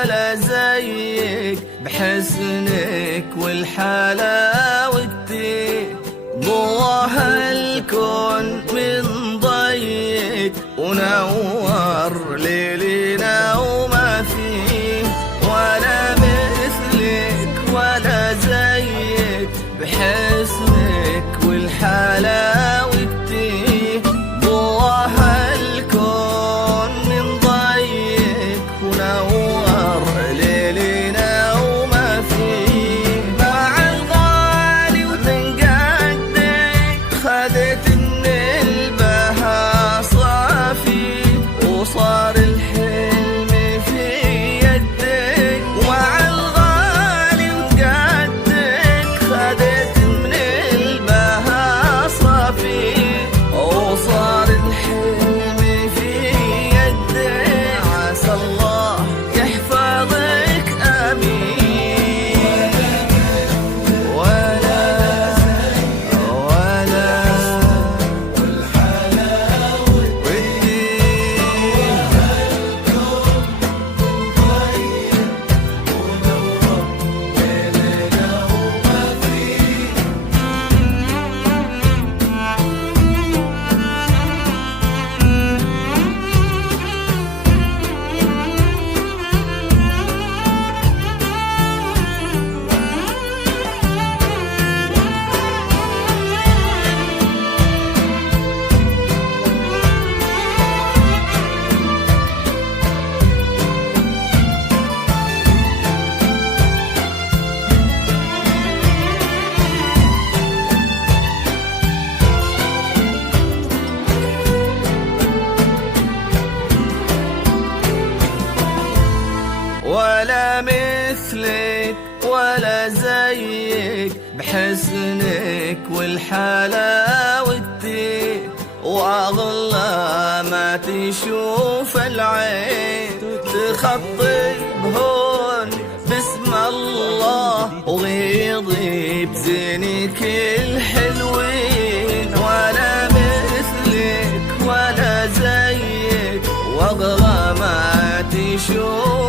ولا زيك بحسنك والحلاوتك، ضواها الكون من ضيق ونور ليلنا وما فيه، ولا مثلك ولا زيك بحسنك والحلاوتك، ضواها الكون من ضيق ونور ليلنا وما فيه، مع الغالي ومن قدك خذت من البها صافي، وصار الحلم في يدك، ومع الغالي وقدك خذت من البها صافي، وصار الحلم في يدك، عسى الله يحفظك آمين. ولا ولا مثلك ولا زيك بحسنك والحلاوتك، وأغلى ما تشوف العين تخطي بهون باسم الله، وغيضي بزينك الحلوين، ولا مثلك ولا زيك، وأغلى ما تشوف